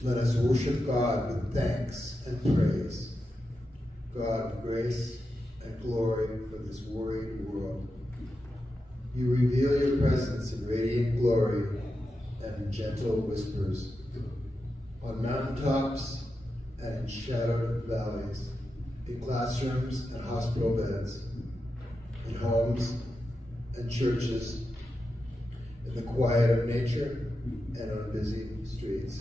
Let us worship God with thanks and praise. God, grace and glory for this worried world. You reveal your presence in radiant glory and in gentle whispers. On mountaintops and in shadowed valleys, in classrooms and hospital beds, in homes and churches, in the quiet of nature and on busy streets.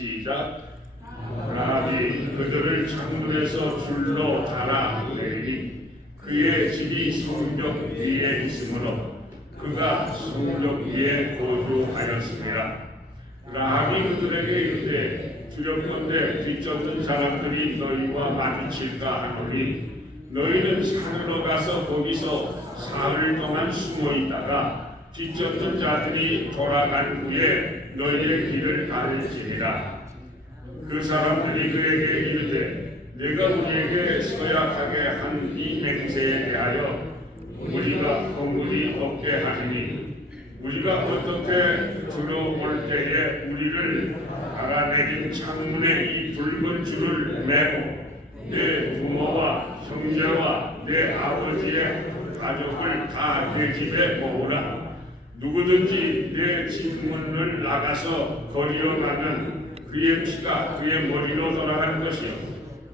시작. 아합이 그들을 창문에서 줄로 달아 내리니 그의 집이 성벽 위에 있으므로 그가 성벽 위에 거주하였습니다. 아합이 그들에게 이르되 두렵건대 뒤쫓는 사람들이 너희와 마주칠까 하노니 너희는 산으로 가서 거기서 사흘 동안 숨어 있다가 뒤쫓는 자들이 돌아간 후에 너희의 길을 갈지니라. 그 사람들이 그에게 이르되 내가 우리에게 서약하게 한 이 맹세에 대하여 우리가 허물이 없게 하리니 우리가 어떻게 들어올 때에 우리를 달아내린 창문에 이 붉은 줄을 매고 내 부모와 형제와 내 아버지의 가족을 다 내 집에 모으라. 누구든지 내 집문을 나가서 거리어가면 그의 피가 그의 머리로 돌아갈 것이요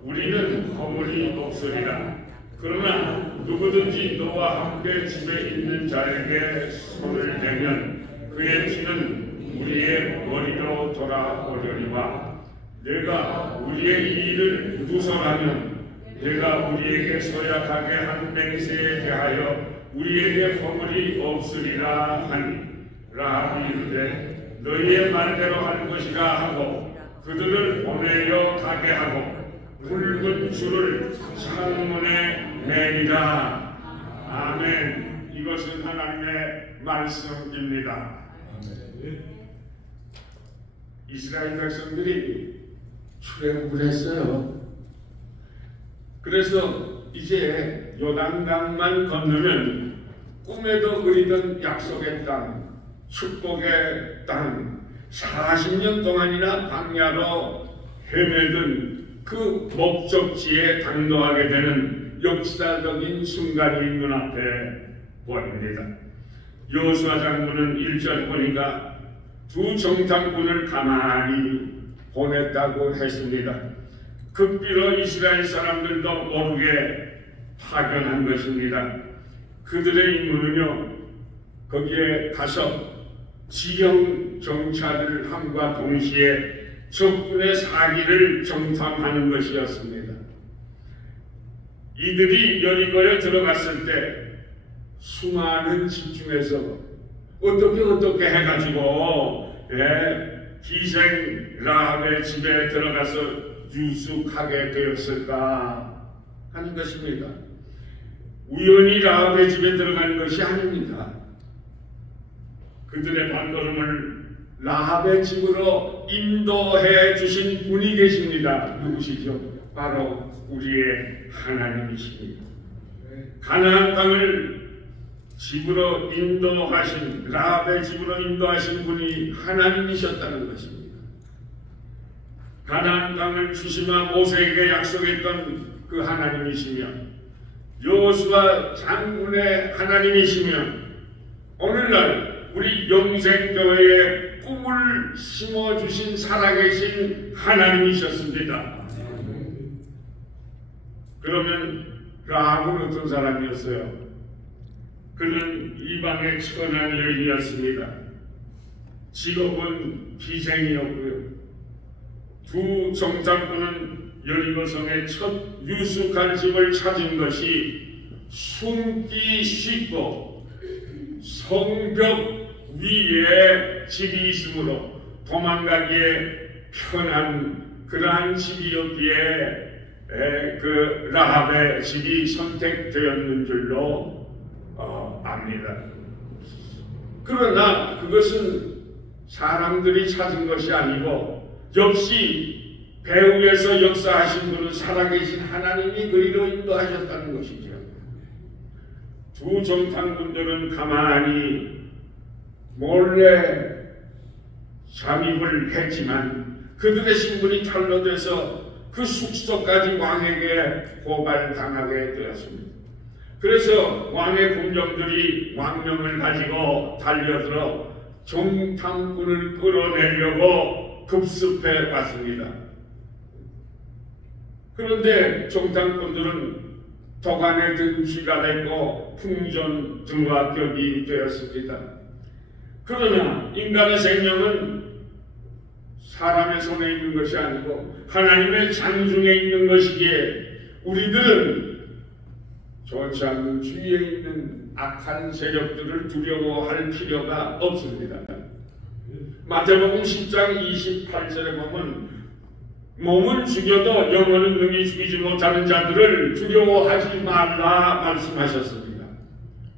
우리는 허물이 없으리라. 그러나 누구든지 너와 함께 집에 있는 자에게 손을 대면 그의 피는 우리의 머리로 돌아오려니와 내가 우리의 일을 누설하면 내가 우리에게 서약하게 한 맹세에 대하여 우리에게 허물이 없으리라 하니 라합이 이르되 너희의 말대로 할 것이라 하고 그들을 보내려 가게 하고 붉은 줄을 창문에 매니라. 아멘. 이것은 하나님의 말씀입니다. 이스라엘 백성들이 출애굽을 했어요. 그래서 이제 요단강만 건너면 꿈에도 그리던 약속의 땅, 축복의 땅, 40년 동안이나 광야로 헤매던 그 목적지에 당도하게 되는 역사적인 순간이 눈앞에 보입니다. 여호수아 장군은 1절 보니까 두 정탐꾼을 가만히 보냈다고 했습니다. 급비로 이스라엘 사람들도 모르게 파견한 것입니다. 그들의 임무는요, 거기에 가서 지형 정찰을 함과 동시에 적군의 사기를 정탐하는 것이었습니다. 이들이 여리고에 들어갔을 때 수많은 집 중에서 어떻게 해가지고 기생 라합의 집에 들어가서 유숙하게 되었을까 하는 것입니다. 우연히 라합의 집에 들어간 것이 아닙니다. 그들의 발걸음을 라합의 집으로 인도해 주신 분이 계십니다. 누구시죠? 바로 우리의 하나님이십니다. 가나안 땅을 집으로 인도하신, 라합의 집으로 인도하신 분이 하나님이셨다는 것입니다. 가나안 땅을 주시마 모세에게 약속했던 그 하나님이시며 여호수아 장군의 하나님이시며 오늘날 우리 영생교회에 꿈을 심어주신 살아계신 하나님이셨습니다. 그러면 라합은 어떤 사람이었어요? 그는 이방의 천한 여인이었습니다. 직업은 기생이었고요. 두 정탐꾼은 여리고성의 첫 유숙한 집을 찾은 것이 숨기 쉽고 성벽 위에 집이 있으므로 도망가기에 편한 그러한 집이었기에 그 라합의 집이 선택되었는 줄로 압니다. 그러나 그것은 사람들이 찾은 것이 아니고 역시 배후에서 역사하신 분은 살아계신 하나님이 그리로 인도하셨다는 것이죠. 두 정탐꾼들은 가만히 몰래 잠입을 했지만 그들의 신분이 탄로돼서 그 숙소까지 왕에게 고발당하게 되었습니다. 그래서 왕의 군정들이 왕명을 가지고 달려들어 정탐꾼을 끌어내려고 급습해 왔습니다. 그런데 정탐꾼들은 도관에 든 쥐가 됐고 풍전등화격이 되었습니다. 그러나 인간의 생명은 사람의 손에 있는 것이 아니고 하나님의 장중에 있는 것이기에 우리들은 좋지 않는 주위에 있는 악한 세력들을 두려워할 필요가 없습니다. 마태복음 10장 28절에 보면 몸은 죽여도 영혼은 능히 죽이지 못하는 자들을 두려워하지 말라 말씀하셨습니다.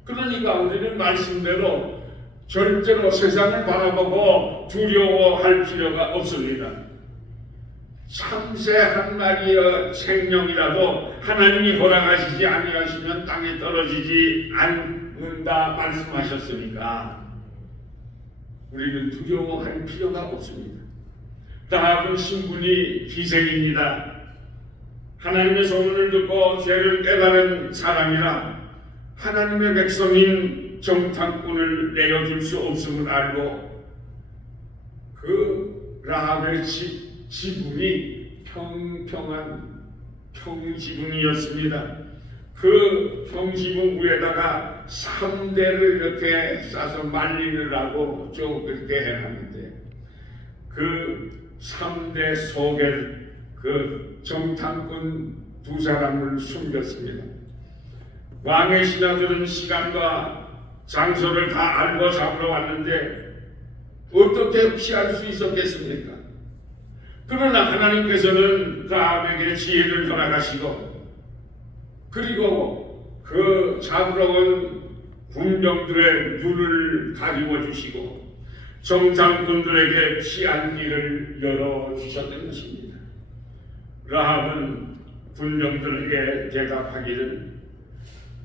그러니까 우리는 말씀대로 절대로 세상을 바라보고 두려워할 필요가 없습니다. 참새 한 마리의 생명이라도 하나님이 허락하시지 아니하시면 땅에 떨어지지 않는다 말씀하셨으니까 우리는 두려워할 필요가 없습니다. 라합은 신분이 기생입니다. 하나님의 소문을 듣고 죄를 깨달은 사람이라 하나님의 백성인 정탐꾼을 내어줄 수 없음을 알고 그 라합의 지붕이 평평한 평지붕이었습니다. 그 평지붕 위에다가 3대를 이렇게 싸서 말리느라고 쭉 그렇게 해놨는데 그 3대 속에 그 정탐꾼 두 사람을 숨겼습니다. 왕의 신하들은 시간과 장소를 다 알고 잡으러 왔는데 어떻게 피할 수 있었겠습니까? 그러나 하나님께서는 라합에게 지혜를 허락하시고 그리고 그 잡으러 온 군병들의 눈을 가리워 주시고 정탐꾼들에게 피한 길을 열어주셨던 것입니다. 라합은 군병들에게 대답하기를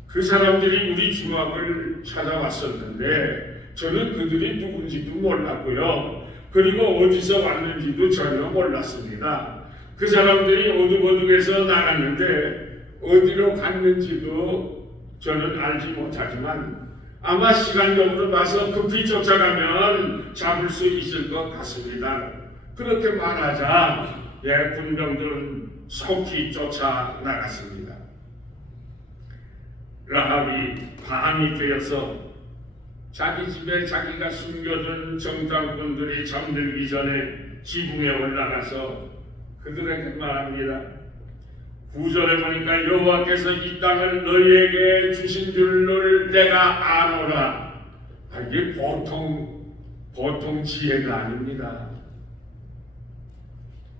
그 사람들이 우리 중앙을 찾아왔었는데 저는 그들이 누군지도 몰랐고요. 그리고 어디서 왔는지도 전혀 몰랐습니다. 그 사람들이 오두보둑에서 나갔는데 어디로 갔는지도 저는 알지 못하지만 아마 시간적으로 봐서 급히 쫓아가면 잡을 수 있을 것 같습니다. 그렇게 말하자 군병들은 속히 쫓아나갔습니다. 라합이 밤이 되어서 자기 집에 자기가 숨겨둔 정탐꾼들이 잠들기 전에 지붕에 올라가서 그들에게 말합니다. 9절에 보니까 여호와께서 이 땅을 너희에게 주신 줄을 내가 아노라. 이게 보통 지혜가 아닙니다.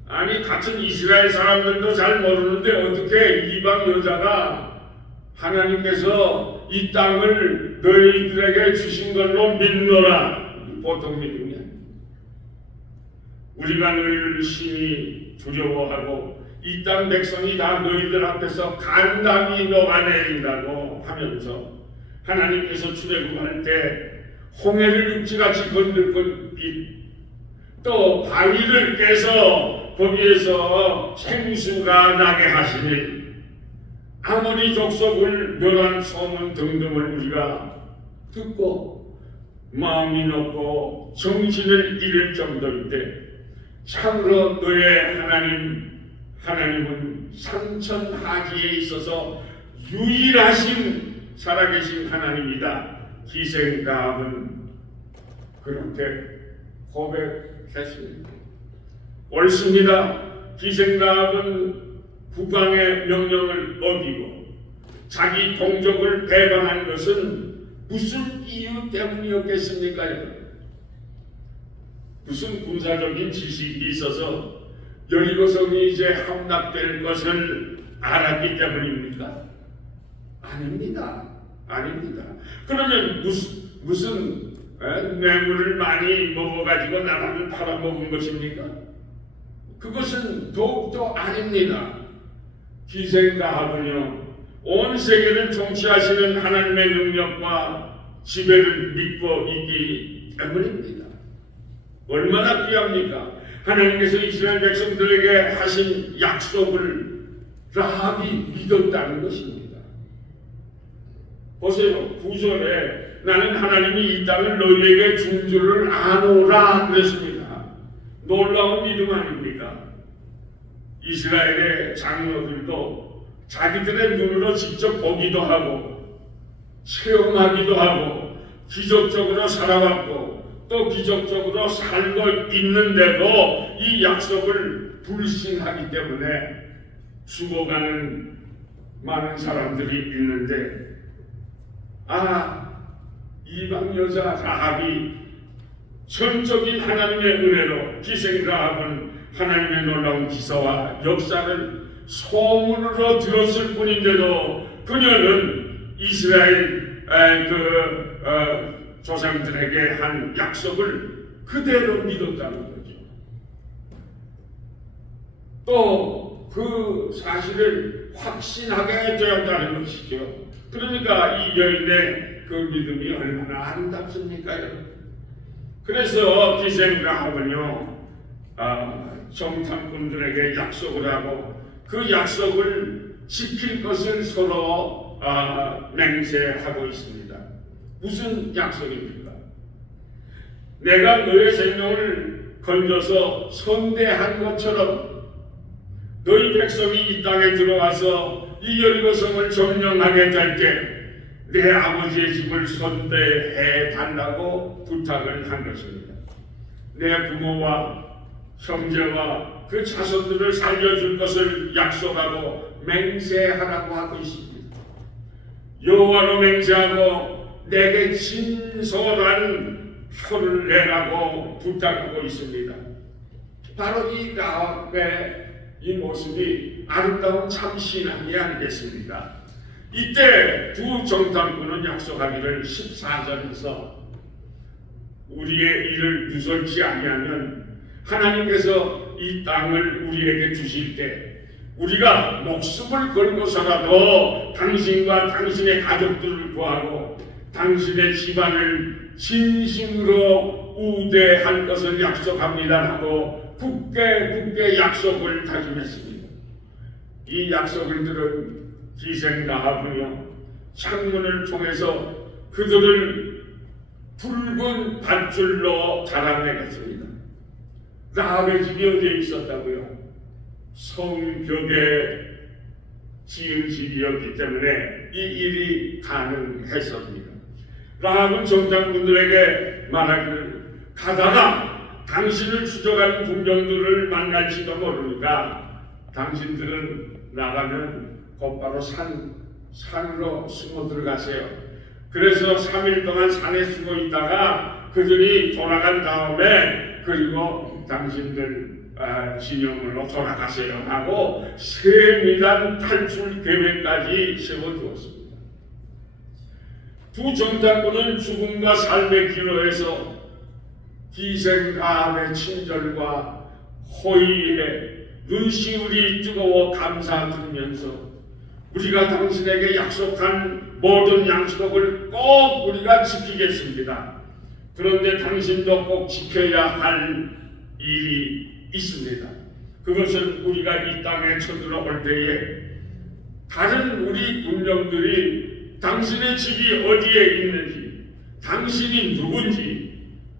아니 같은 이스라엘 사람들도 잘 모르는데 어떻게 이방 여자가 하나님께서 이 땅을 너희들에게 주신 걸로 믿노라. 보통 믿음이 아닙니다. 우리가 너희를 심히 두려워하고 이 땅 백성이 다 너희들 앞에서 간담이 녹아내린다고 하면서 하나님께서 출애굽할 때 홍해를 육지같이 건들고 또 바위를 깨서 거기에서 생수가 나게 하시니 아모리 족속을 멸한 소문 등등을 우리가 듣고 마음이 높고 정신을 잃을 정도인데 참으로 너의 하나님은 삼천하지에 있어서 유일하신 살아계신 하나님이다. 기생라합은 그렇게 고백했습니다. 옳습니다. 기생라합은 국왕의 명령을 어기고 자기 동족을 배반한 것은 무슨 이유 때문이었겠습니까? 무슨 군사적인 지식이 있어서 여리고성이 이제 함락될 것을 알았기 때문입니까? 아닙니다. 그러면 무슨 뇌물을 많이 먹어가지고 나라를 팔아먹은 것입니까? 그것은 더욱더 아닙니다. 기생라합은요, 온 세계를 통치하시는 하나님의 능력과 지배를 믿고 있기 때문입니다. 얼마나 귀합니까? 하나님께서 이스라엘 백성들에게 하신 약속을 라합이 믿었다는 것입니다. 보세요. 9절에 나는 하나님이 이 땅을 너희에게 준 줄을 아노라 그랬습니다. 놀라운 믿음 아닙니까? 이스라엘의 장로들도 자기들의 눈으로 직접 보기도 하고 체험하기도 하고 기적적으로 살아왔고 또 기적적으로 살고 있는데도 이 약속을 불신하기 때문에 죽어가는 많은 사람들이 있는데 이방 여자 라합이 전적인 하나님의 은혜로 기생라합은 하나님의 놀라운 기사와 역사를 소문으로 들었을 뿐인데도 그녀는 이스라엘 조상들에게 한 약속을 그대로 믿었다는 거죠. 또 그 사실을 확신하게 되었다는 것이죠. 그러니까 이 여인의 그 믿음이 얼마나 아름답습니까? 그래서 기생라합은요 정탐꾼들에게 약속을 하고 그 약속을 지킬 것을 서로 맹세하고 있습니다. 무슨 약속입니까? 내가 너의 생명을 건져서 선대한 것처럼 너희 백성이 이 땅에 들어와서 이 여리고성을 점령하게 될 때 내 아버지의 집을 선대해 달라고 부탁을 한 것입니다. 내 부모와 형제와 그 자손들을 살려줄 것을 약속하고 맹세하라고 하고 있습니다. 여호와로 맹세하고 내게 진솔한 표를 내라고 부탁하고 있습니다. 바로 이 라합의 이 모습이 아름다운 참신함이 아니겠습니까? 이때 두 정탐꾼은 약속하기를 14절에서 우리의 일을 누설치 아니하면 하나님께서 이 땅을 우리에게 주실 때 우리가 목숨을 걸고서라도 당신과 당신의 가족들을 구하고 당신의 집안을 진심으로 우대할 것을 약속합니다라고 굳게 약속을 다짐했습니다. 이 약속을 들은 기생 라합은요, 창문을 통해서 그들을 붉은 밧줄로 자라내겠습니다. 라합의 집이 어디에 있었다고요? 성벽에 지은 집이었기 때문에 이 일이 가능했습니다. 라합은 정탐꾼들에게 말하기를, 가다가 당신을 추적하는 군병들을 만날지도 모르니까 당신들은 나가면 곧바로 산으로 숨어 들어가세요. 그래서 3일 동안 산에 숨어 있다가 그들이 돌아간 다음에 그리고 당신들 진영으로 돌아가세요 하고 세밀한 탈출 계획까지 세워두었습니다. 두 정탐꾼은 죽음과 삶의 기로에서 기생 라합의 친절과 호의에 눈시울이 뜨거워 감사드리면서 우리가 당신에게 약속한 모든 약속을 꼭 우리가 지키겠습니다. 그런데 당신도 꼭 지켜야 할 일이 있습니다. 그것은 우리가 이 땅에 쳐들어올 때에 다른 우리 군병들이 당신의 집이 어디에 있는지, 당신이 누군지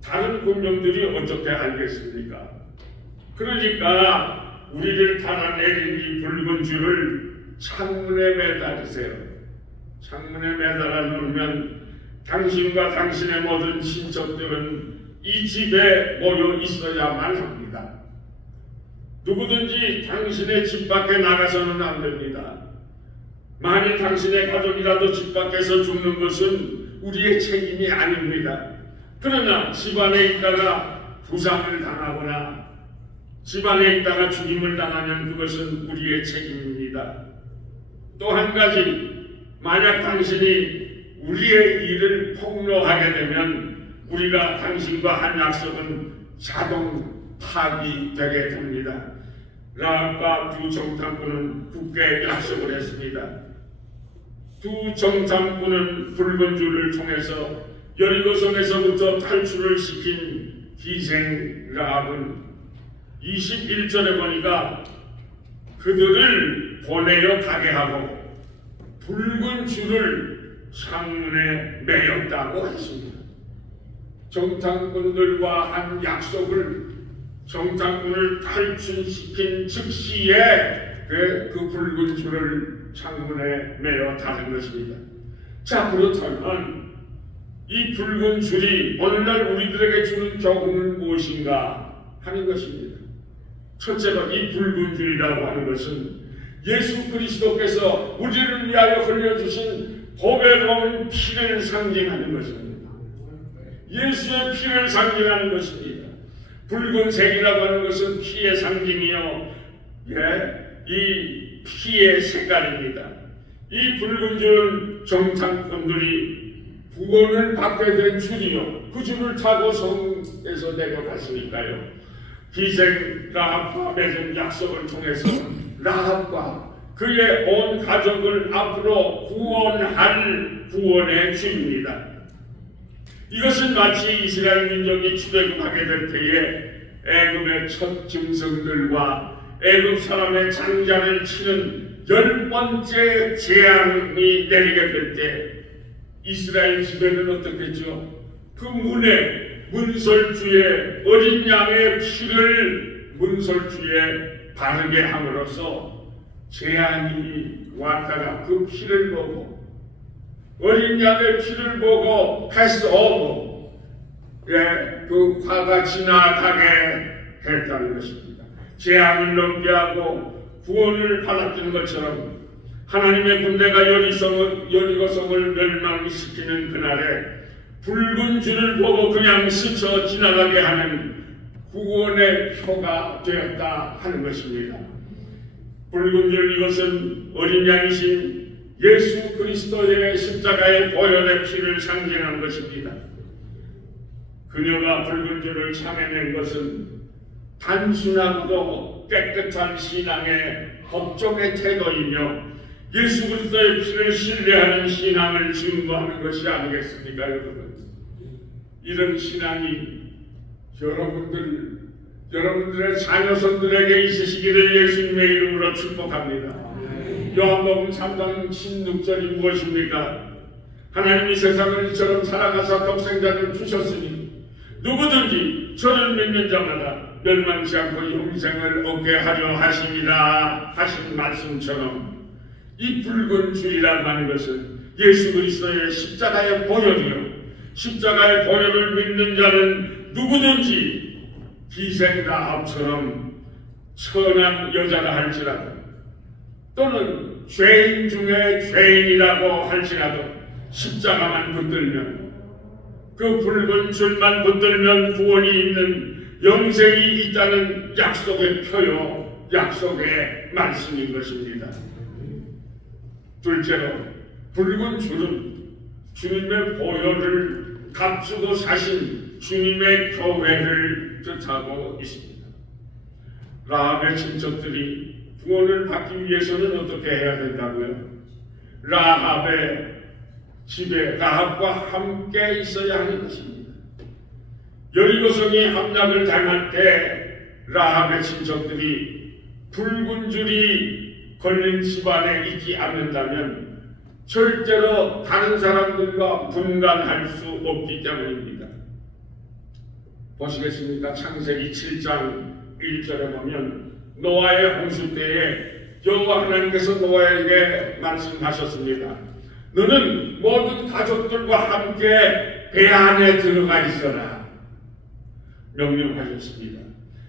다른 군병들이 어떻게 알겠습니까? 그러니까 우리를 달아내린 이 붉은 줄을 창문에 매달으세요. 창문에 매달아 놓으면 당신과 당신의 모든 친척들은 이 집에 모여 있어야만 합니다. 누구든지 당신의 집 밖에 나가서는 안 됩니다. 만일 당신의 가족이라도 집 밖에서 죽는 것은 우리의 책임이 아닙니다. 그러나 집안에 있다가 부상을 당하거나 집안에 있다가 죽임을 당하면 그것은 우리의 책임입니다. 또 한 가지, 만약 당신이 우리의 일을 폭로하게 되면 우리가 당신과 한 약속은 자동 파기되게 됩니다. 라합과 두 정탐꾼은 굳게 약속을 했습니다. 두 정탐꾼은 붉은 줄을 통해서 여리고성에서부터 탈출을 시킨 기생 라합은 21절에 보니까 그들을 보내어 가게 하고 붉은 줄을 창문에 매였다고 했습니다. 정탐꾼들과 한 약속을 정탐꾼을 탈출시킨 즉시에 그 붉은 줄을 창문에 매어 다는 것입니다. 자, 그렇다면 이 붉은 줄이 오늘날 우리들에게 주는 교훈은 무엇인가 하는 것입니다. 첫째로 이 붉은 줄이라고 하는 것은 예수 그리스도께서 우리를 위하여 흘려주신 보배로운 피를 상징하는 것입니다. 예수의 피를 상징하는 것입니다. 붉은색이라고 하는 것은 피의 상징이요, 이 피의 색깔입니다. 이 붉은 줄은 정탐꾼들이 구원을 받게 된 줄이요, 그 줄을 타고 성에서 내려갔으니까요. 기생 라합과 맺은 약속을 통해서 라합과 그의 온 가족을 앞으로 구원할 구원의 주입니다. 이것은 마치 이스라엘 민족이 출애굽하게 될 때에 애굽의 첫 짐승들과 애굽 사람의 장자를 치는 10번째 재앙이 내리게 될 때 이스라엘 집에는 어떻겠죠? 그 문설주에 어린 양의 피를 문설주에 바르게 함으로써 재앙이 왔다가 그 피를 보고 어린 양의 피를 보고 패스오버, 그 화가 지나가게 했다는 것입니다. 재앙을 넘게 하고 구원을 받았던 것처럼 하나님의 군대가 여리고성을 멸망시키는 그날에 붉은 줄을 보고 그냥 스쳐 지나가게 하는 구원의 표가 되었다 하는 것입니다. 붉은 줄, 이것은 어린 양이신 예수 그리스도의 십자가의 보혈의 피를 상징한 것입니다. 그 그녀가 붉은 줄을 참아낸 것은 단순하고도 깨끗한 신앙의 법정의 태도이며 예수 그리스도의 피를 신뢰하는 신앙을 증거하는 것이 아니겠습니까, 여러분? 이런 신앙이 여러분들의 자녀손들에게 있으시기를 예수님의 이름으로 축복합니다. 요한복음 3장 16절이 무엇입니까? 하나님이 세상을 이처럼 사랑하사 독생자를 주셨으니 누구든지 저를 믿는 자마다 멸망치 않고 영생을 얻게 하려 하심이라 하신 말씀처럼 이 붉은 줄이란 하는 것은 예수 그리스도의 십자가의 보혈이요, 십자가의 보혈을 믿는 자는 누구든지 기생라합처럼 선한 여자라 할지라도 또는 죄인 중에 죄인이라고 할지라도 십자가만 붙들면, 그 붉은 줄만 붙들면 구원이 있는 영생이 있다는 약속의 표요, 약속의 말씀인 것입니다. 둘째로 붉은 줄은 주님의 보혈을 값주고 사신 주님의 교회를 뜻하고 있습니다. 라합의 친척들이 구원을 받기 위해서는 어떻게 해야 된다고요? 라합의 집에 라합과 함께 있어야 하는 것입니다. 여리고성이 함락을 당할 때 라합의 친척들이 붉은 줄이 걸린 집안에 있지 않는다면 절대로 다른 사람들과 분간할 수 없기 때문입니다. 보시겠습니까? 창세기 7장 1절에 보면 노아의 홍수 때에 여호와 하나님께서 노아에게 말씀하셨습니다. 너는 모든 가족들과 함께 배 안에 들어가 있어라 명령하셨습니다.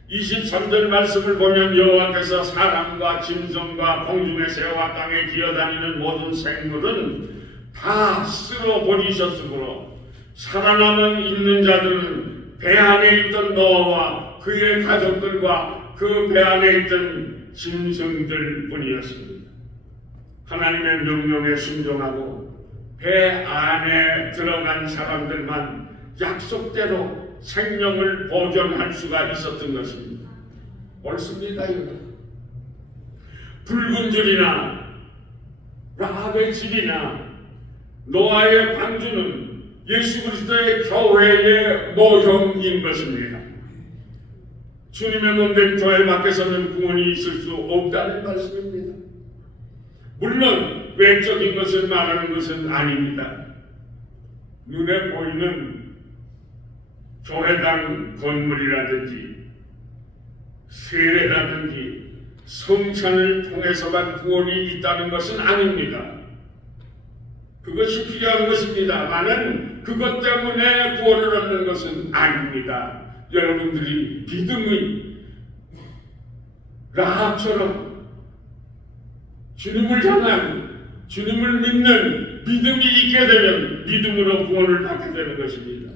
23절 말씀을 보면 여호와께서 사람과 짐승과 공중의 새와 땅에 기어다니는 모든 생물은 다 쓸어버리셨으므로 살아남은 있는 자들은 배 안에 있던 노아와 그의 가족들과 그 배 안에 있던 짐승들 뿐이었습니다. 하나님의 명령에 순종하고 배 안에 들어간 사람들만 약속대로 생명을 보존할 수가 있었던 것입니다. 옳습니다, 여러분. 붉은 줄이나 라합의 집이나 노아의 방주는 예수 그리스도의 교회의 모형인 것입니다. 주님의 몸된 교회 밖에서는 구원이 있을 수 없다는 말씀입니다. 물론 외적인 것을 말하는 것은 아닙니다. 눈에 보이는 교회당 건물이라든지 세례라든지 성찬을 통해서만 구원이 있다는 것은 아닙니다. 그것이 필요한 것입니다만은 그것 때문에 구원을 얻는 것은 아닙니다. 여러분들이 믿음의 라합처럼 주님을 향한, 주님을 믿는 믿음이 있게 되면 믿음으로 구원을 받게 되는 것입니다.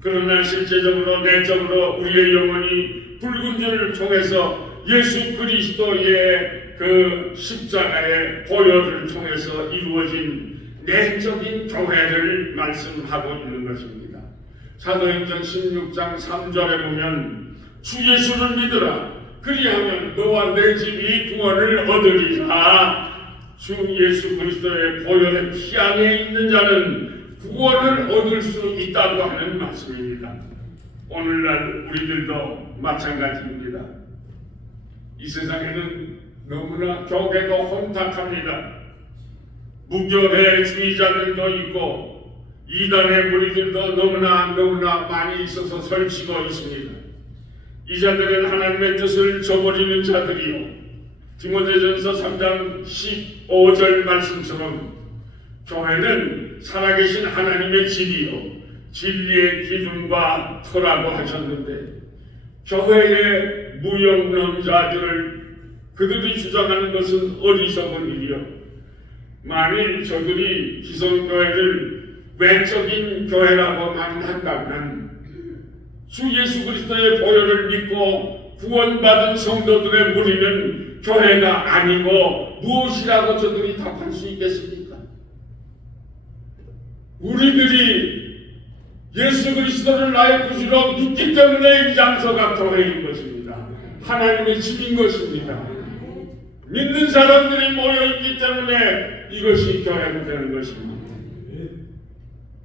그러나 실제적으로 내적으로 우리의 영혼이 붉은 줄을 통해서 예수 그리스도의 그 십자가의 보혈을 통해서 이루어진 내적인 교회를 말씀하고 있는 것입니다. 사도행전 16장 3절에 보면 주 예수를 믿으라 그리하면 너와 내 집이 구원을 얻으리라. 주 예수 그리스도의 보혈의 피 안에 있는 자는 구원을 얻을 수 있다고 하는 말씀입니다. 오늘날 우리들도 마찬가지입니다. 이 세상에는 너무나 교계도 혼탁합니다. 무교회 주의자들도 있고 이단의 무리들도 너무나 많이 있어서 설치고 있습니다. 이 자들은 하나님의 뜻을 저버리는 자들이요, 디모데전서 3장 15절 말씀처럼 교회는 살아계신 하나님의 집이요 진리의 기둥과 터라고 하셨는데, 교회의 무용론자들을 그들이 주장하는 것은 어리석은 일이요, 만일 저들이 기성교회를 외적인 교회라고만 한다면 주 예수 그리스도의 보혈을 믿고 구원받은 성도들의 무리는 교회가 아니고 무엇이라고 저들이 답할 수 있겠습니까? 우리들이 예수 그리스도를 나의 구주로 믿기 때문에 이 장소가 교회인 것입니다. 하나님의 집인 것입니다. 믿는 사람들이 모여있기 때문에 이것이 교회가 되는 것입니다.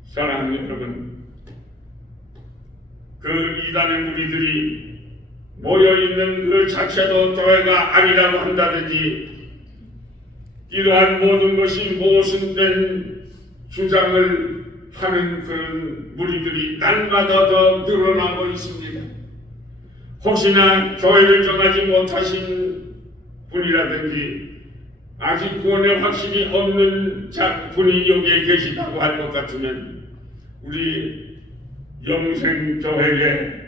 사랑하는 여러분, 그 이단의 무리들이 모여있는 그 자체도 교회가 아니라고 한다든지 이러한 모든 것이 모순된 주장을 하는 그런 무리들이 날마다 더 늘어나고 있습니다. 혹시나 교회를 정하지 못하신 분이라든지 아직 구원에 확신이 없는 분이 여기에 계시다고 할 것 같으면 우리 영생교회에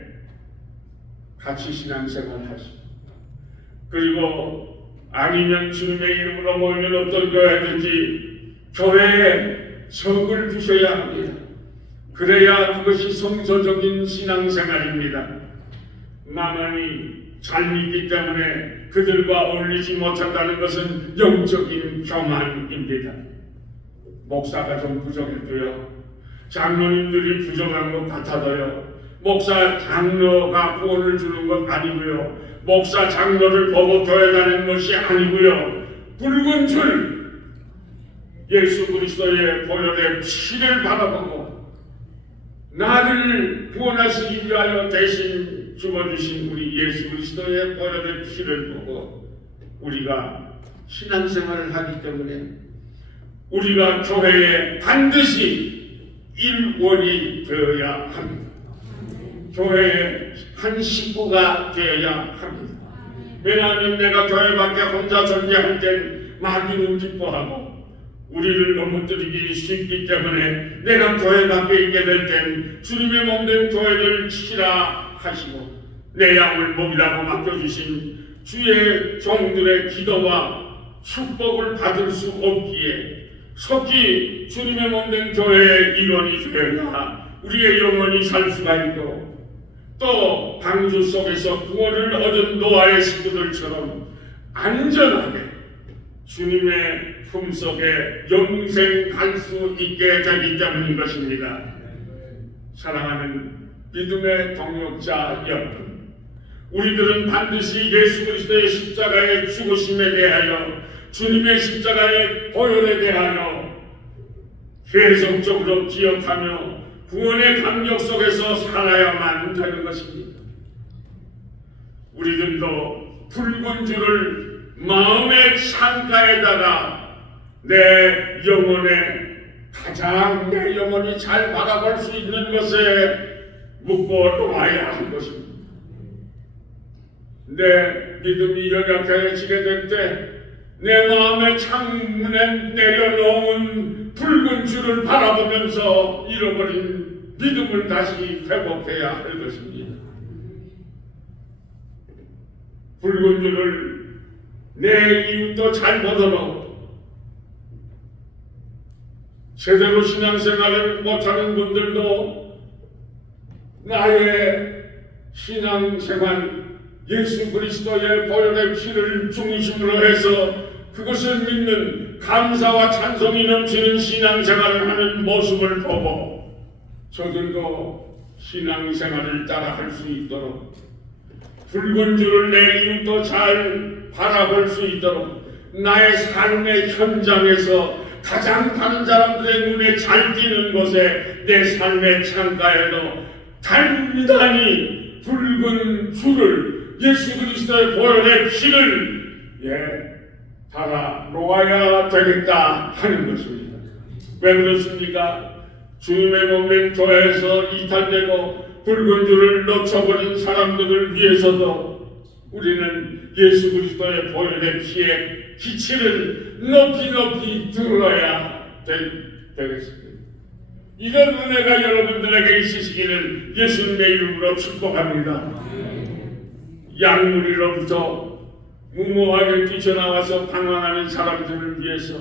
같이 신앙생활 하시고, 그리고 아니면 주님의 이름으로 모이면 어떤 교회든지 교회에 석을 두셔야 합니다. 그래야 그것이 성서적인 신앙생활입니다. 나만이 잘 믿기 때문에 그들과 어울리지 못한다는 것은 영적인 교만입니다. 목사가 좀 부족해도요, 장로님들이 부족한 것 같아도요, 목사 장로가 구원을 주는 것 아니고요, 목사 장로를 보고 교회 가는 것이 아니고요, 붉은 줄 예수 그리스도의 보혈의 피를 바라보고 나를 구원하시기 위하여 대신 죽어주신 우리 예수 그리스도의 보혈의 피를 보고 우리가 신앙생활을 하기 때문에 우리가 교회에 반드시 일원이 되어야 합니다. 교회의 한 식구가 되어야 합니다. 왜냐하면 내가 교회 밖에 혼자 존재할 땐 마귀는 기뻐하고 우리를 넘어뜨리기 쉽기 때문에 내가 교회 밖에 있게 될 땐 주님의 몸된 교회를 지키라 하시고 내 양을 먹이라고 맡겨주신 주의 종들의 기도와 축복을 받을 수 없기에 속히 주님의 몸된 교회의 일원이 되어야 우리의 영혼이 살 수가 있고, 또 방주 속에서 구원을 얻은 노아의 식구들처럼 안전하게 주님의 품속에 영생 갈 수 있게 되기 때문인 것입니다. 사랑하는 믿음의 동역자 여러분, 우리들은 반드시 예수 그리스도의 십자가의 죽으심에 대하여, 주님의 십자가의 보혈에 대하여 계속적으로 기억하며 구원의 감격 속에서 살아야만 되는 것입니다. 우리들도 붉은 줄을 마음의 창가에다가 내 영혼이 잘 바라볼 수 있는 것에 묶어 놓아야 할 것입니다. 내 믿음이 연약해지게 될 때 내 마음의 창문에 내려놓은 붉은 줄을 바라보면서 잃어버린 믿음을 다시 회복해야 할 것입니다. 붉은 줄을 내 이웃도 잘 보도록, 제대로 신앙생활을 못하는 분들도 나의 신앙생활, 예수 그리스도의 보혈의 피를 중심으로 해서 그것을 믿는 감사와 찬송이 넘치는 신앙생활을 하는 모습을 보고 저들도 신앙생활을 따라할 수 있도록, 붉은 줄을 내 이웃도 잘 바라볼 수 있도록, 나의 삶의 현장에서 가장 다른 사람들의 눈에 잘 띄는 곳에 내 삶의 창가에도 단단히 붉은 줄을, 예수 그리스도의 보혈의 피를 달아 놓아야 되겠다 하는 것입니다. 왜 그렇습니까? 주님의 몸된 교회에서 이탈되고 붉은 줄을 놓쳐버린 사람들을 위해서도 우리는 예수 그리스도의 보혈의 피의 기치를 높이 들어야 되겠습니다. 이런 은혜가 여러분들에게 있으시기를 예수님의 이름으로 축복합니다. 양무리로부터 무모하게 뛰쳐나와서 방황하는 사람들을 위해서,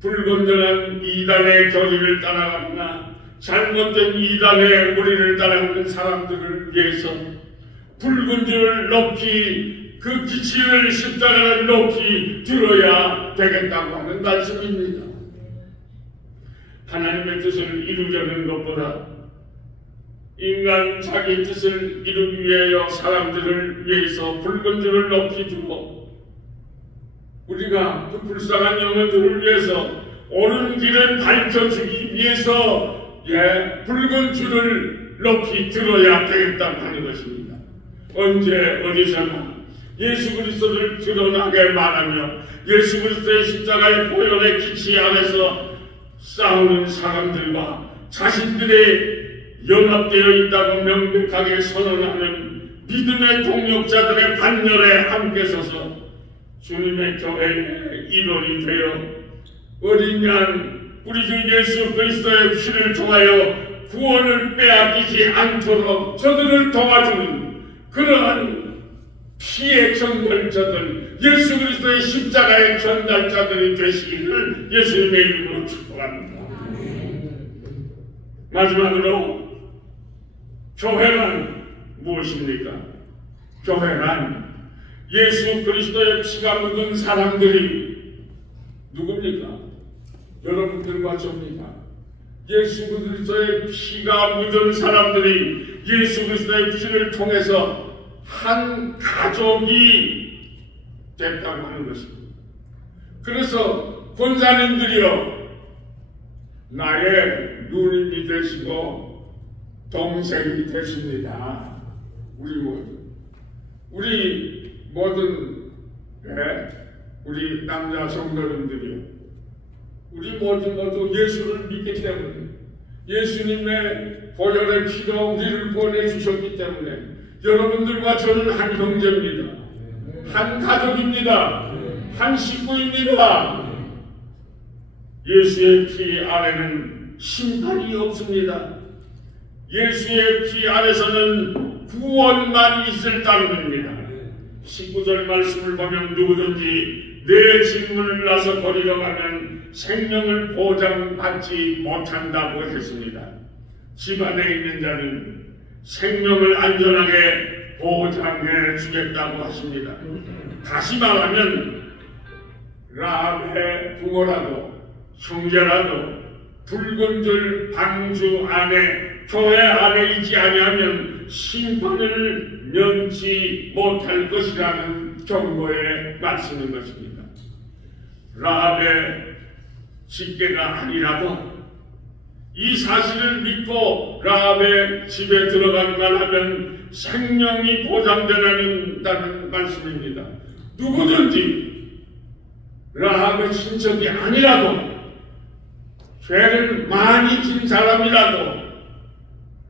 불건전한 이단의 교리를 따라가거나 잘못된 이단의 무리를 따라가는 사람들을 위해서 붉은 줄을 높이, 그 기치를 십자가를 높이 들어야 되겠다고 하는 말씀입니다. 하나님의 뜻을 이루려는 것보다 인간 자기 뜻을 이루기 위하여 사람들을 위해서 붉은 줄을 높이 두고 우리가 그 불쌍한 영혼들을 위해서 옳은 길을 밝혀주기 위해서 붉은 줄을 높이 들어야 되겠다고 하는 것입니다. 언제 어디서나 예수 그리스도를 드러나게 말하며 예수 그리스도의 십자가의 보혈의 기치 안에서 싸우는 사람들과 자신들의 연합되어 있다고 명백하게 선언하는 믿음의 동력자들의 반열에 함께 서서 주님의 교회의 일원이 되어 어린 양 우리 주 예수 그리스도의 피를 통하여 구원을 빼앗기지 않도록 저들을 도와주는 그러한 피의 전달자들, 예수 그리스도의 십자가의 전달자들이 되시기를 예수님의 이름으로 축복합니다. 마지막으로 교회란 무엇입니까? 교회란 예수 그리스도의 피가 묻은 사람들이 누굽니까? 여러분들과 저입니다. 예수 그리스도의 피가 묻은 사람들이 예수 그리스도의 피를 통해서 한 가족이 됐다고 하는 것입니다. 그래서 권사님들이여 나의 누님이 되시고 동생이 되십니다. 우리 모든 우리 남자 성도님들이요, 우리 모두 예수를 믿기 때문에 예수님의 보혈의 피로 우리를 보내주셨기 때문에 여러분들과 저는 한 형제입니다. 한 가족입니다. 한 식구입니다. 예수의 피 아래는 심판이 없습니다. 예수의 피 아래서는 구원만 있을 따름입니다. 19절 말씀을 보면 누구든지 내 질문을 나서 버리러 가면 생명을 보장받지 못한다고 했습니다. 집안에 있는 자는 생명을 안전하게 보장해 주겠다고 하십니다. 다시 말하면 라합의 부모라도 형제라도 붉은 줄 방주 안에 교회 안에 있지 아니하면 심판을 면치 못할 것이라는 경고의 말씀인 것입니다. 라합의 직계가 아니라도 이 사실을 믿고 라합의 집에 들어가기만 하면 생명이 보장된다는 말씀입니다. 누구든지 라합의 친척이 아니라도 죄를 많이 진 사람이라도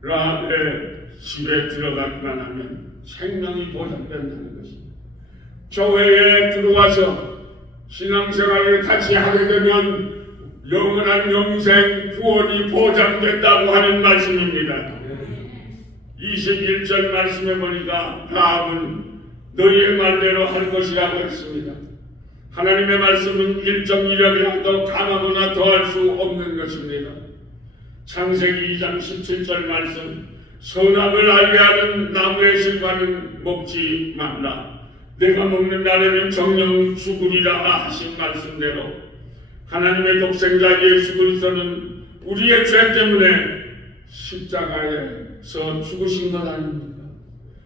라합의 집에 들어가기만 하면 생명이 보장된다는 것입니다. 교회에 들어와서 신앙생활을 같이 하게 되면 영원한 영생 구원이 보장된다고 하는 말씀입니다. 21절 말씀에 보니까 라합은 너희의 말대로 할 것이라고 했습니다. 하나님의 말씀은 1.1이라도 감하거나 더할 수 없는 것입니다. 창세기 2장 17절 말씀, 선악을 알게 하는 나무의 실과는 먹지 말라. 내가 먹는 날에는 정령 죽으리라 하신 말씀대로 하나님의 독생자 예수 그리스도는 우리의 죄 때문에 십자가에서 죽으신 것 아닙니까?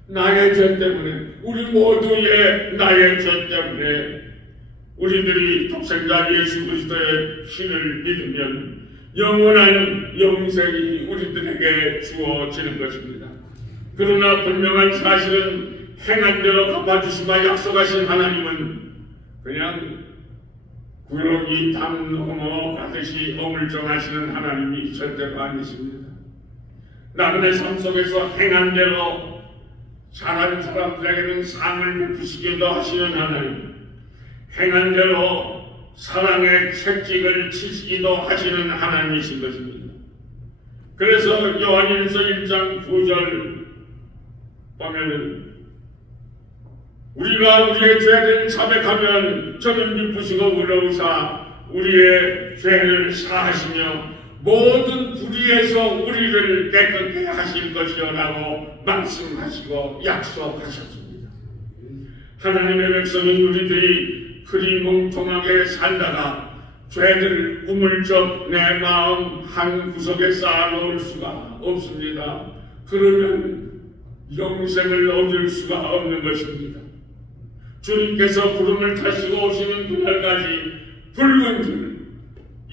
나의 죄 때문에, 우리 모두의 나의 죄 때문에 우리들이 독생자 예수 그리스도의 피를 믿으면 영원한 영생이 우리들에게 주어지는 것입니다. 그러나 분명한 사실은 행한 대로 갚아주시마 약속하신 하나님은 그냥 구역이 담 넘어가듯이 어물쩡하시는 하나님이 절대로 아니십니다. 나그네 삶 속에서 행한 대로 잘한 사람들에게는 상을 베푸시기도 하시는 하나님, 행한 대로 사랑의 채찍을 치시기도 하시는 하나님이신 것입니다. 그래서 요한일서 1장 9절 보면은 우리가 우리의 죄를 자백하면 저는 미쁘시고 의로우사 우리의 죄를 사하시며 모든 불의에서 우리를 깨끗게 하실 것이라고 말씀하시고 약속하셨습니다. 하나님의 백성인 우리들이 그리 멍통하게 살다가 죄를 우물쩍 내 마음 한 구석에 쌓아놓을 수가 없습니다. 그러면 영생을 얻을 수가 없는 것입니다. 주님께서 구름을 타시고 오시는 그날까지 붉은 줄,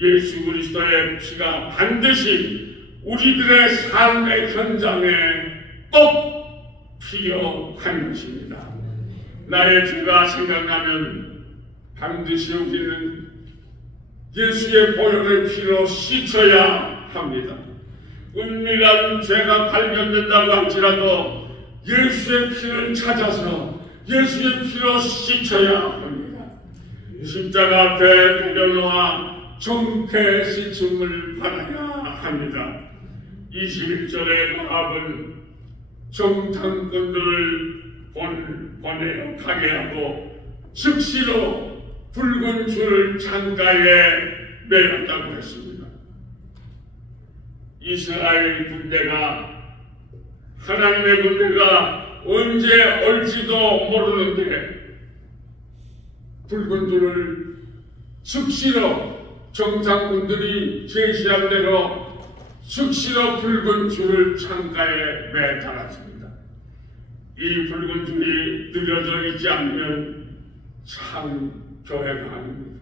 예수 그리스도의 피가 반드시 우리들의 삶의 현장에 꼭 필요한 것입니다. 나의 죄가 생각나면 반드시 우리는 예수의 보혈의 피로 씻어야 합니다. 은밀한 죄가 발견된다고 할지라도 예수의 피를 찾아서 예수의 피로 씻어야 합니다. 십자가 앞에 내려놓아 정케 씻음을 받아야 합니다. 21절의 라합은 정탐꾼들을 보내어 가게 하고 즉시로 붉은 줄을 창가에 매었다고 했습니다. 이스라엘 군대가, 하나님의 군대가 언제 올지도 모르는데 붉은 줄을 즉시로 정탐꾼들이 제시한 대로 즉시로 붉은 줄을 창가에 매달았습니다. 이 붉은 줄이 늘어져 있지 않으면 참 교회가 아닙니다.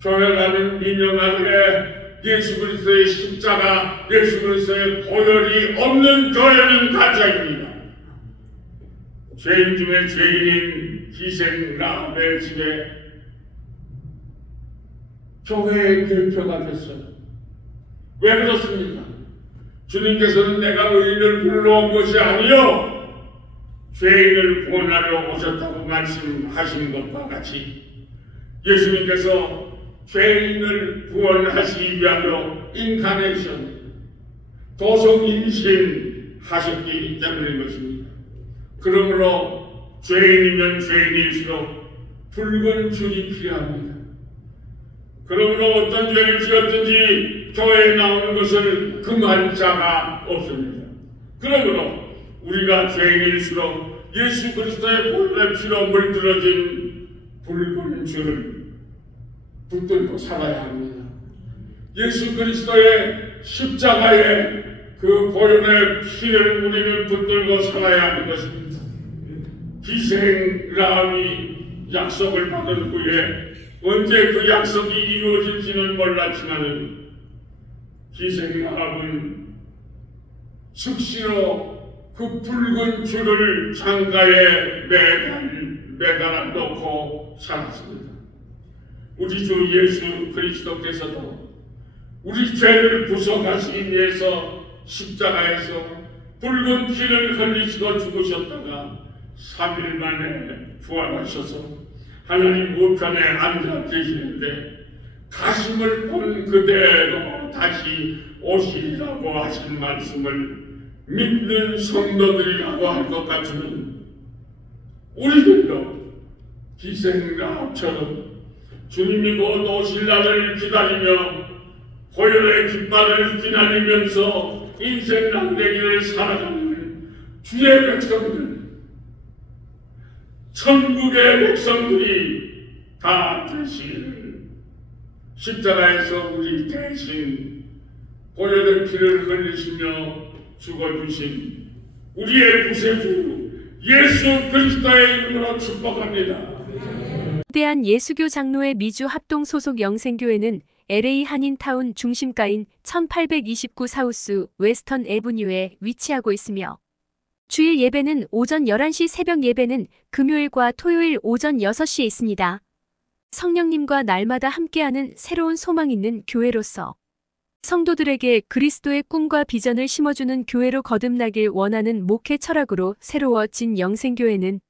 교회라는 민영 아래 예수 그리스도의 십자가, 예수 그리스도의 보혈이 없는 교회는 가짜입니다. 죄인 중에 죄인인 기생 라합의 집에 교회의 대표가 됐어요. 왜 그렇습니까? 주님께서는 내가 의인을 불러온 것이 아니요 죄인을 구원하려 오셨다고 말씀하신 것과 같이 예수님께서 죄인을 구원하시기 위하여 인카네이션, 도성인신 하셨기 때문인 것입니다. 그러므로 죄인이면 죄인일수록 붉은 줄이 필요합니다. 그러므로 어떤 죄를 지었든지 교회에 나오는 것을 금한 자가 없습니다. 그러므로 우리가 죄인일수록 예수 그리스도의 보혈의 피로 물들어진 붉은 줄을 붙들고 살아야 합니다. 예수 그리스도의 십자가의 그 보혈의 피를 우리는 붙들고 살아야 하는 것입니다. 기생 라합이 약속을 받은 후에 언제 그 약속이 이루어질지는 몰랐지만은 기생 라합은 즉시로 그 붉은 줄을 창가에 매달아 놓고 살았습니다. 우리 주 예수 그리스도께서도 우리 죄를 구속하시기 위해서 십자가에서 붉은 피를 흘리시고 죽으셨다가 3일 만에 부활하셔서 하나님 우편에 앉아 계시는데 가슴을 본 그대로 다시 오시리라고 하신 말씀을 믿는 성도들이라고 할 것 같으면 우리들도 기생 라합처럼 주님이 곧 오실 날을 기다리며 보혈의 깃발을 기다리면서 인생 낭대기를 살아가는 주의 백성들, 천국의 백성들이 다 되시기를 십자가에서 우리 대신 보혈의 피를 흘리시며 죽어주신 우리의 구세주 예수 그리스도의 이름으로 축복합니다. 거대한 예수교 장로회 미주 합동 소속 영생교회는 LA 한인타운 중심가인 1829 사우스 웨스턴 애브뉴에 위치하고 있으며 주일 예배는 오전 11시, 새벽 예배는 금요일과 토요일 오전 6시에 있습니다. 성령님과 날마다 함께하는 새로운 소망 있는 교회로서 성도들에게 그리스도의 꿈과 비전을 심어주는 교회로 거듭나길 원하는 목회 철학으로 새로워진 영생교회는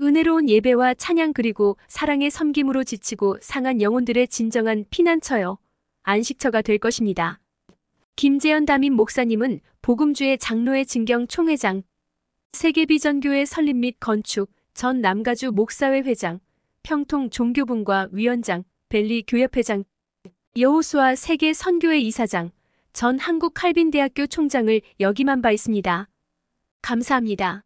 은혜로운 예배와 찬양 그리고 사랑의 섬김으로 지치고 상한 영혼들의 진정한 피난처요, 안식처가 될 것입니다. 김재현 담임 목사님은 복음주의 장로회 진경 총회장, 세계비전교회 설립 및 건축, 전 남가주 목사회 회장, 평통 종교분과 위원장, 벨리 교협회장, 여호수아 세계 선교회 이사장, 전 한국칼빈대학교 총장을 역임한 바 있습니다. 감사합니다.